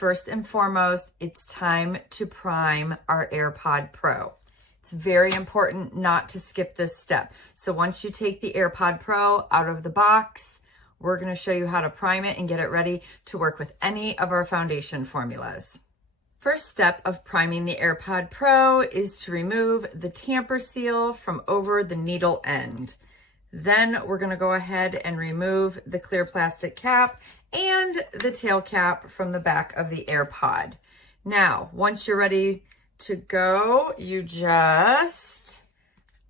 First and foremost, it's time to prime our Airpod Pro. It's very important not to skip this step. So once you take the Airpod Pro out of the box, we're going to show you how to prime it and get it ready to work with any of our foundation formulas. First step of priming the Airpod Pro is to remove the tamper seal from over the needle end. Then we're going to go ahead and remove the clear plastic cap and the tail cap from the back of the AirPod. Now, once you're ready to go, you just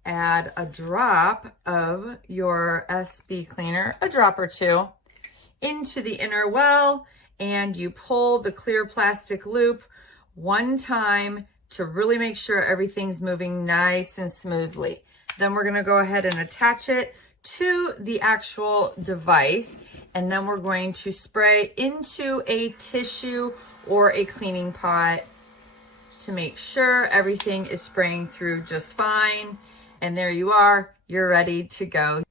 add a drop of your SB cleaner, a drop or two, into the inner well, and you pull the clear plastic loop one time to really make sure everything's moving nice and smoothly. Then we're gonna go ahead and attach it to the actual device, and then we're going to spray into a tissue or a cleaning pot to make sure everything is spraying through just fine. And there you are, you're ready to go.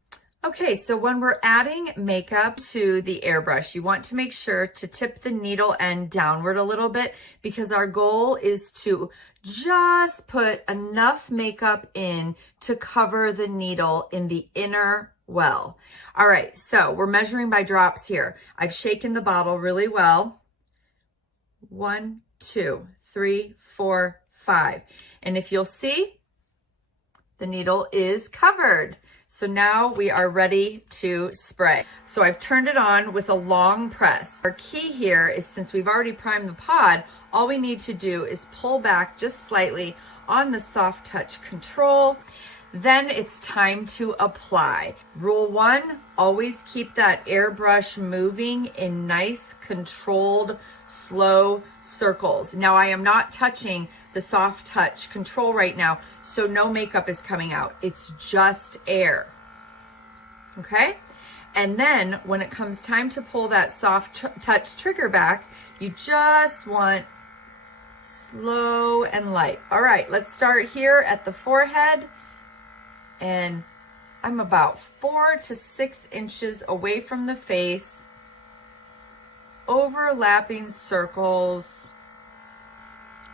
Okay, so when we're adding makeup to the airbrush, you want to make sure to tip the needle end downward a little bit, because our goal is to just put enough makeup in to cover the needle in the inner well. All right, so we're measuring by drops here. I've shaken the bottle really well. 1, 2, 3, 4, 5. And if you'll see, the needle is covered. So now we are ready to spray. So I've turned it on with a long press. Our key here is, since we've already primed the pod, all we need to do is pull back just slightly on the soft touch control. Then it's time to apply. Rule 1, always keep that airbrush moving in nice, controlled, slow circles. Now I am not touching the soft touch control right now, so no makeup is coming out. It's just air, okay? And then when it comes time to pull that soft touch trigger back, you just want slow and light. All right, let's start here at the forehead, and I'm about 4 to 6 inches away from the face, overlapping circles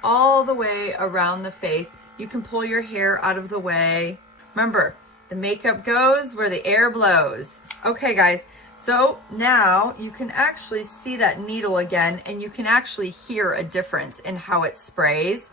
all the way around the face. You can pull your hair out of the way. Remember, the makeup goes where the air blows. Okay, guys, so now you can actually see that needle again, and you can actually hear a difference in how it sprays.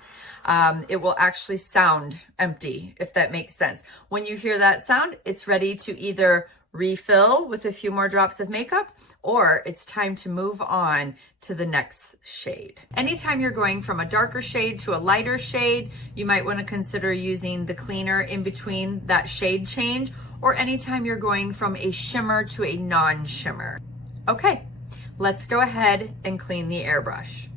It will actually sound empty, if that makes sense. When you hear that sound, it's ready to either refill with a few more drops of makeup, or it's time to move on to the next shade. Anytime you're going from a darker shade to a lighter shade, you might want to consider using the cleaner in between that shade change, or anytime you're going from a shimmer to a non-shimmer. Okay, let's go ahead and clean the airbrush.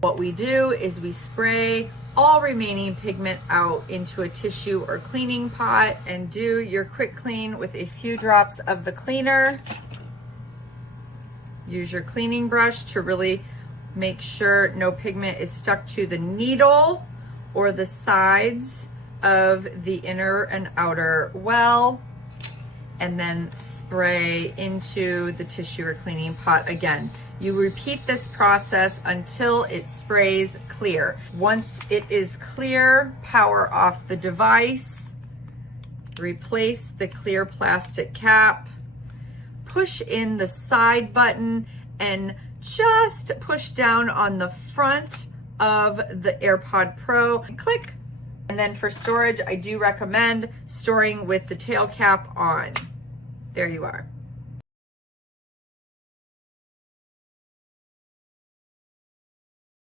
What we do is we spray all remaining pigment out into a tissue or cleaning pot and do your quick clean with a few drops of the cleaner. Use your cleaning brush to really make sure no pigment is stuck to the needle or the sides of the inner and outer well, and then spray into the tissue or cleaning pot again. You repeat this process until it sprays clear. Once it is clear, power off the device, replace the clear plastic cap, push in the side button, and just push down on the front of the Airpod Pro. Click. And then for storage, I do recommend storing with the tail cap on. There you are.